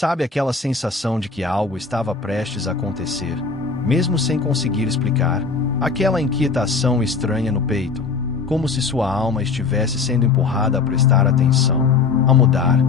Sabe aquela sensação de que algo estava prestes a acontecer, mesmo sem conseguir explicar? Aquela inquietação estranha no peito, como se sua alma estivesse sendo empurrada a prestar atenção, a mudar,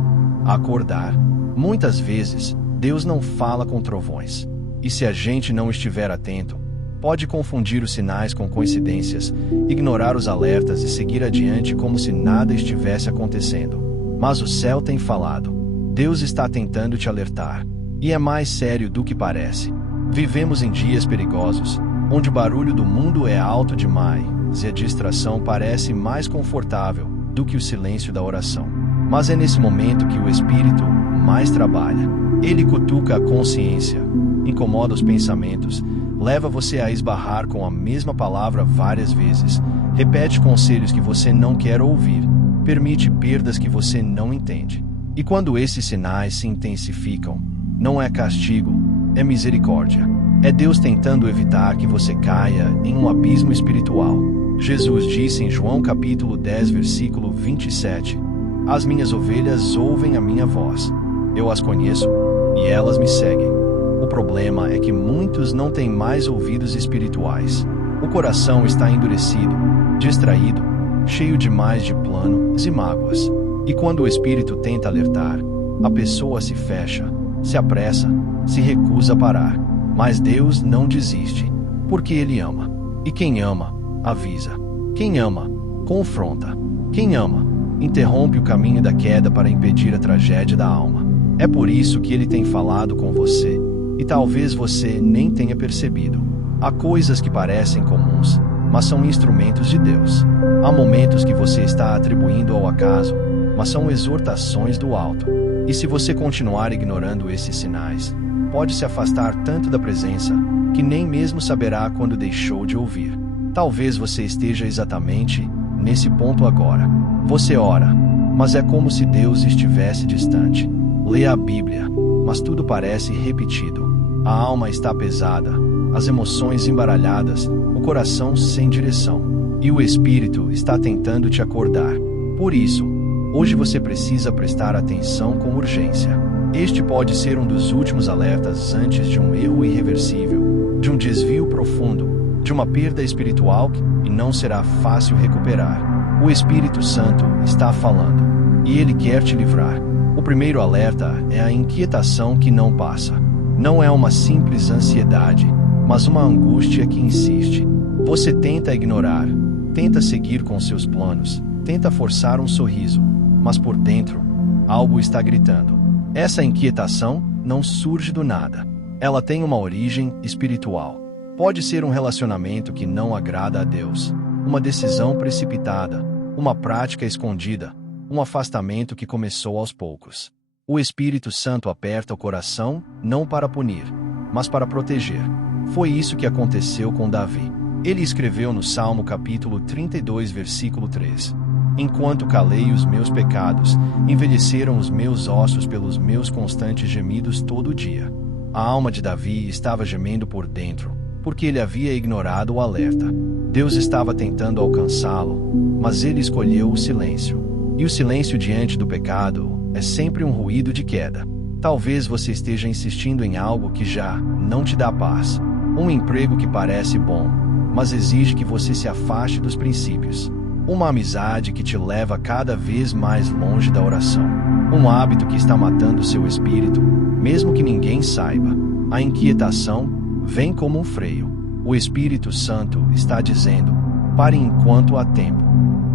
a acordar. Muitas vezes, Deus não fala com trovões. E se a gente não estiver atento, pode confundir os sinais com coincidências, ignorar os alertas e seguir adiante como se nada estivesse acontecendo. Mas o céu tem falado. Deus está tentando te alertar. E é mais sério do que parece. Vivemos em dias perigosos, onde o barulho do mundo é alto demais e a distração parece mais confortável do que o silêncio da oração. Mas é nesse momento que o Espírito mais trabalha. Ele cutuca a consciência, incomoda os pensamentos, leva você a esbarrar com a mesma palavra várias vezes, repete conselhos que você não quer ouvir, permite perdas que você não entende. E quando esses sinais se intensificam, não é castigo, é misericórdia. É Deus tentando evitar que você caia em um abismo espiritual. Jesus disse em João capítulo 10, versículo 27, "As minhas ovelhas ouvem a minha voz. Eu as conheço, e elas me seguem." O problema é que muitos não têm mais ouvidos espirituais. O coração está endurecido, distraído, cheio demais de planos e mágoas. E quando o Espírito tenta alertar, a pessoa se fecha, se apressa, se recusa a parar. Mas Deus não desiste, porque Ele ama. E quem ama, avisa. Quem ama, confronta. Quem ama, interrompe o caminho da queda para impedir a tragédia da alma. É por isso que Ele tem falado com você, e talvez você nem tenha percebido. Há coisas que parecem comuns, mas são instrumentos de Deus. Há momentos que você está atribuindo ao acaso, mas são exortações do alto. E se você continuar ignorando esses sinais, pode se afastar tanto da presença, que nem mesmo saberá quando deixou de ouvir. Talvez você esteja exatamente nesse ponto agora. Você ora, mas é como se Deus estivesse distante. Lê a Bíblia, mas tudo parece repetido. A alma está pesada, as emoções embaralhadas, o coração sem direção. E o Espírito está tentando te acordar. Por isso, hoje você precisa prestar atenção com urgência. Este pode ser um dos últimos alertas antes de um erro irreversível, de um desvio profundo, de uma perda espiritual que não será fácil recuperar. O Espírito Santo está falando, e Ele quer te livrar. O primeiro alerta é a inquietação que não passa. Não é uma simples ansiedade, mas uma angústia que insiste. Você tenta ignorar, tenta seguir com seus planos, tenta forçar um sorriso, mas por dentro, algo está gritando. Essa inquietação não surge do nada. Ela tem uma origem espiritual. Pode ser um relacionamento que não agrada a Deus, uma decisão precipitada, uma prática escondida, um afastamento que começou aos poucos. O Espírito Santo aperta o coração, não para punir, mas para proteger. Foi isso que aconteceu com Davi. Ele escreveu no Salmo capítulo 32, versículo 3. "Enquanto calei os meus pecados, envelheceram os meus ossos pelos meus constantes gemidos todo dia." A alma de Davi estava gemendo por dentro, porque ele havia ignorado o alerta. Deus estava tentando alcançá-lo, mas ele escolheu o silêncio. E o silêncio diante do pecado é sempre um ruído de queda. Talvez você esteja insistindo em algo que já não te dá paz. Um emprego que parece bom, mas exige que você se afaste dos princípios. Uma amizade que te leva cada vez mais longe da oração. Um hábito que está matando seu espírito, mesmo que ninguém saiba. A inquietação vem como um freio. O Espírito Santo está dizendo: pare enquanto há tempo.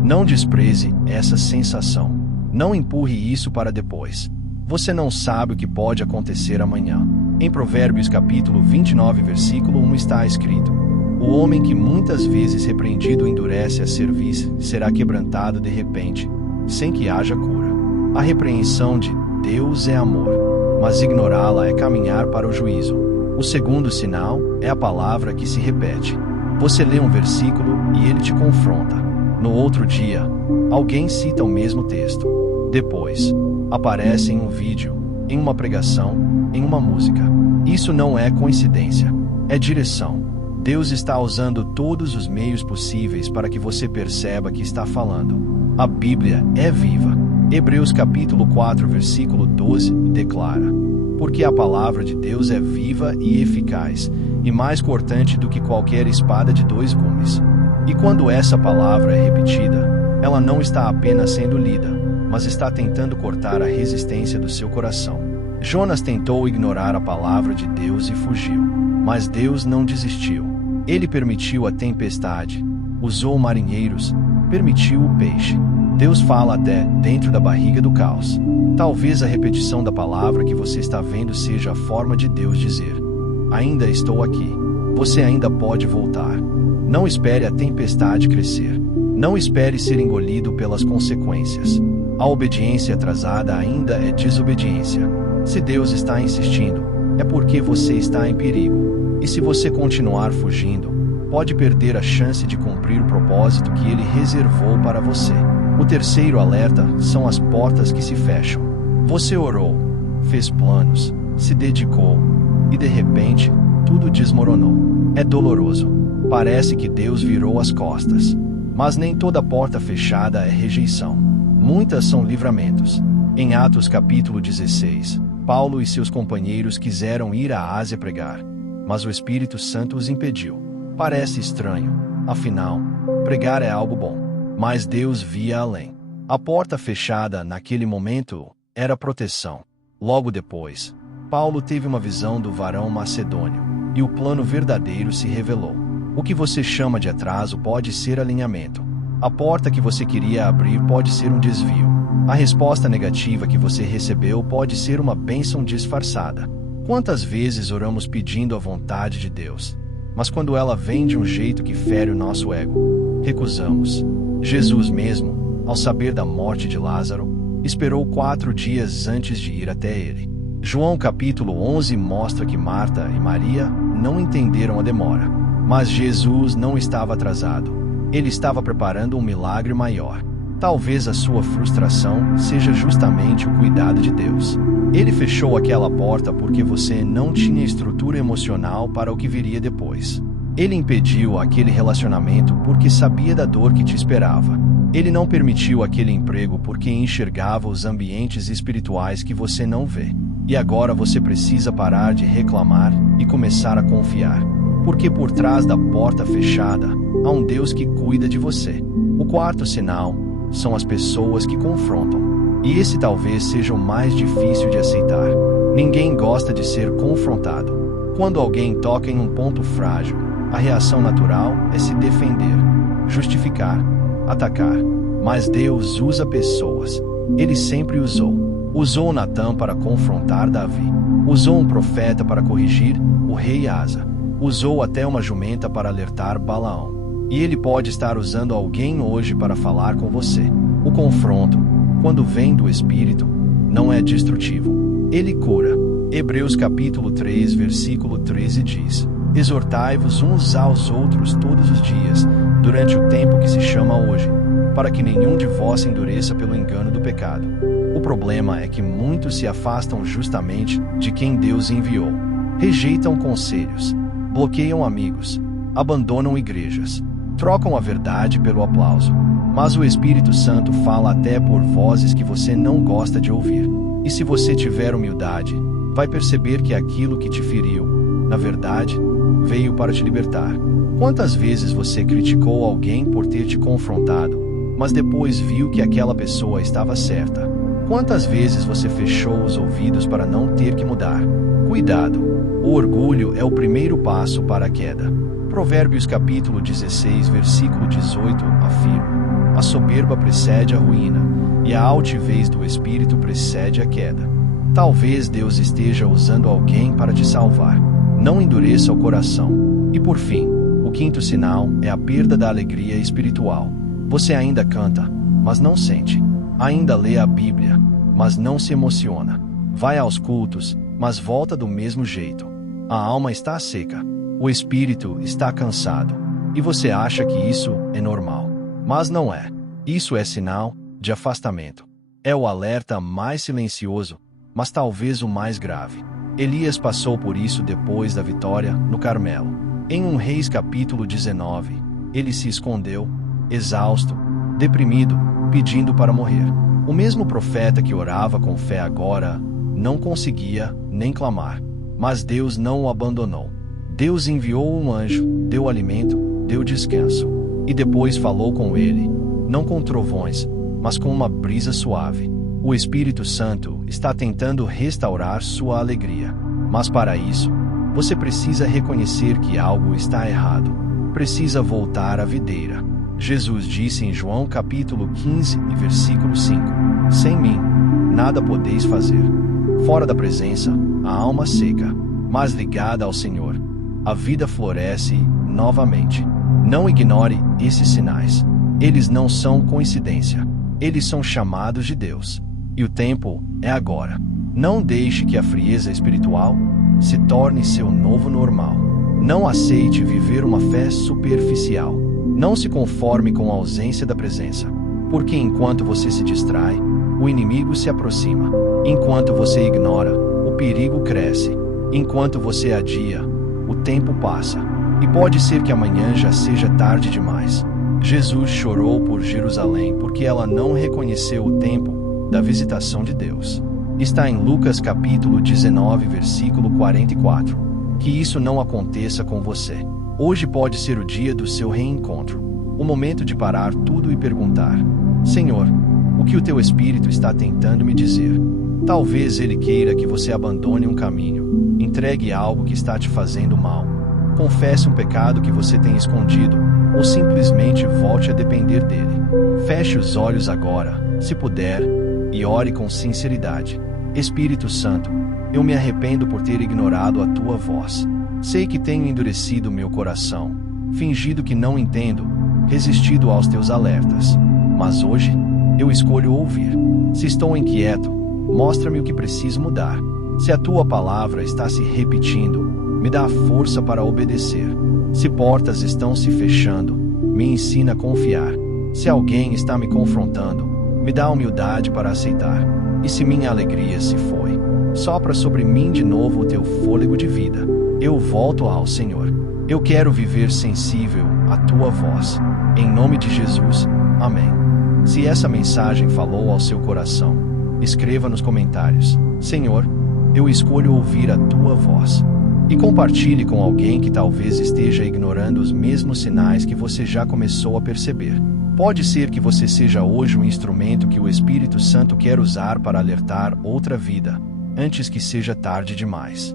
Não despreze essa sensação. Não empurre isso para depois. Você não sabe o que pode acontecer amanhã. Em Provérbios capítulo 29, versículo 1 está escrito: "O homem que muitas vezes repreendido endurece a cerviz, será quebrantado de repente, sem que haja cura." A repreensão de Deus é amor, mas ignorá-la é caminhar para o juízo. O segundo sinal é a palavra que se repete. Você lê um versículo e ele te confronta. No outro dia, alguém cita o mesmo texto. Depois, aparece em um vídeo, em uma pregação, em uma música. Isso não é coincidência, é direção. Deus está usando todos os meios possíveis para que você perceba que está falando. A Bíblia é viva. Hebreus capítulo 4 versículo 12 declara: porque a palavra de Deus é viva e eficaz, e mais cortante do que qualquer espada de dois gumes. E quando essa palavra é repetida, ela não está apenas sendo lida, mas está tentando cortar a resistência do seu coração. Jonas tentou ignorar a palavra de Deus e fugiu, mas Deus não desistiu. Ele permitiu a tempestade, usou marinheiros, permitiu o peixe. Deus fala até dentro da barriga do caos. Talvez a repetição da palavra que você está vendo seja a forma de Deus dizer: ainda estou aqui. Você ainda pode voltar. Não espere a tempestade crescer. Não espere ser engolido pelas consequências. A obediência atrasada ainda é desobediência. Se Deus está insistindo, é porque você está em perigo. E se você continuar fugindo, pode perder a chance de cumprir o propósito que Ele reservou para você. O terceiro alerta são as portas que se fecham. Você orou, fez planos, se dedicou, e de repente, tudo desmoronou. É doloroso. Parece que Deus virou as costas. Mas nem toda porta fechada é rejeição. Muitas são livramentos. Em Atos capítulo 16, Paulo e seus companheiros quiseram ir à Ásia pregar, mas o Espírito Santo os impediu. Parece estranho, afinal, pregar é algo bom. Mas Deus via além. A porta fechada naquele momento era proteção. Logo depois, Paulo teve uma visão do varão macedônio, e o plano verdadeiro se revelou. O que você chama de atraso pode ser alinhamento. A porta que você queria abrir pode ser um desvio. A resposta negativa que você recebeu pode ser uma bênção disfarçada. Quantas vezes oramos pedindo a vontade de Deus, mas quando ela vem de um jeito que fere o nosso ego, recusamos. Jesus mesmo, ao saber da morte de Lázaro, esperou 4 dias antes de ir até ele. João capítulo 11 mostra que Marta e Maria não entenderam a demora. Mas Jesus não estava atrasado. Ele estava preparando um milagre maior. Talvez a sua frustração seja justamente o cuidado de Deus. Ele fechou aquela porta porque você não tinha estrutura emocional para o que viria depois. Ele impediu aquele relacionamento porque sabia da dor que te esperava. Ele não permitiu aquele emprego porque enxergava os ambientes espirituais que você não vê. E agora você precisa parar de reclamar e começar a confiar. Porque por trás da porta fechada, há um Deus que cuida de você. O quarto sinal são as pessoas que confrontam. E esse talvez seja o mais difícil de aceitar. Ninguém gosta de ser confrontado. Quando alguém toca em um ponto frágil, a reação natural é se defender, justificar, atacar. Mas Deus usa pessoas. Ele sempre usou. Usou Natã para confrontar Davi. Usou um profeta para corrigir o rei Asa. Usou até uma jumenta para alertar Balaão. E ele pode estar usando alguém hoje para falar com você. O confronto, quando vem do Espírito, não é destrutivo. Ele cura. Hebreus capítulo 3 versículo 13 diz: exortai-vos uns aos outros todos os dias, durante o tempo que se chama hoje, para que nenhum de vós se endureça pelo engano do pecado. O problema é que muitos se afastam justamente de quem Deus enviou. Rejeitam conselhos, bloqueiam amigos, abandonam igrejas, trocam a verdade pelo aplauso. Mas o Espírito Santo fala até por vozes que você não gosta de ouvir. E se você tiver humildade, vai perceber que aquilo que te feriu, na verdade, veio para te libertar. Quantas vezes você criticou alguém por ter te confrontado, mas depois viu que aquela pessoa estava certa? Quantas vezes você fechou os ouvidos para não ter que mudar? Cuidado! O orgulho é o primeiro passo para a queda. Provérbios capítulo 16, versículo 18 afirma: a soberba precede a ruína, e a altivez do espírito precede a queda. Talvez Deus esteja usando alguém para te salvar. Não endureça o coração. E por fim, o quinto sinal é a perda da alegria espiritual. Você ainda canta, mas não sente. Ainda lê a Bíblia, mas não se emociona. Vai aos cultos, mas volta do mesmo jeito. A alma está seca. O espírito está cansado. E você acha que isso é normal. Mas não é. Isso é sinal de afastamento. É o alerta mais silencioso, mas talvez o mais grave. Elias passou por isso depois da vitória no Carmelo. Em 1 Reis capítulo 19, ele se escondeu, exausto, deprimido, pedindo para morrer. O mesmo profeta que orava com fé agora não conseguia nem clamar. Mas Deus não o abandonou. Deus enviou um anjo, deu alimento, deu descanso. E depois falou com ele, não com trovões, mas com uma brisa suave. O Espírito Santo está tentando restaurar sua alegria. Mas para isso, você precisa reconhecer que algo está errado. Precisa voltar à videira. Jesus disse em João capítulo 15 e versículo 5: Sem mim, nada podeis fazer. Fora da presença, a alma seca, mas ligada ao Senhor, a vida floresce novamente. Não ignore esses sinais. Eles não são coincidência. Eles são chamados de Deus. E o tempo é agora. Não deixe que a frieza espiritual se torne seu novo normal. Não aceite viver uma fé superficial. Não se conforme com a ausência da presença. Porque enquanto você se distrai, o inimigo se aproxima. Enquanto você ignora, o perigo cresce. Enquanto você adia, o tempo passa. E pode ser que amanhã já seja tarde demais. Jesus chorou por Jerusalém porque ela não reconheceu o tempo da visitação de Deus. Está em Lucas capítulo 19, versículo 44. Que isso não aconteça com você. Hoje pode ser o dia do seu reencontro. O momento de parar tudo e perguntar: Senhor, o que o teu Espírito está tentando me dizer? Talvez ele queira que você abandone um caminho, entregue algo que está te fazendo mal, confesse um pecado que você tem escondido, ou simplesmente volte a depender dele. Feche os olhos agora, se puder, e ore com sinceridade. Espírito Santo, eu me arrependo por ter ignorado a tua voz. Sei que tenho endurecido meu coração, fingido que não entendo, resistido aos teus alertas. Mas hoje, eu escolho ouvir. Se estou inquieto, mostra-me o que preciso mudar. Se a tua palavra está se repetindo, me dá a força para obedecer. Se portas estão se fechando, me ensina a confiar. Se alguém está me confrontando, me dá a humildade para aceitar. E se minha alegria se foi, sopra sobre mim de novo o teu fôlego de vida. Eu volto ao Senhor. Eu quero viver sensível à tua voz. Em nome de Jesus, amém. Se essa mensagem falou ao seu coração, escreva nos comentários: Senhor, eu escolho ouvir a tua voz. E compartilhe com alguém que talvez esteja ignorando os mesmos sinais que você já começou a perceber. Pode ser que você seja hoje um instrumento que o Espírito Santo quer usar para alertar outra vida, antes que seja tarde demais.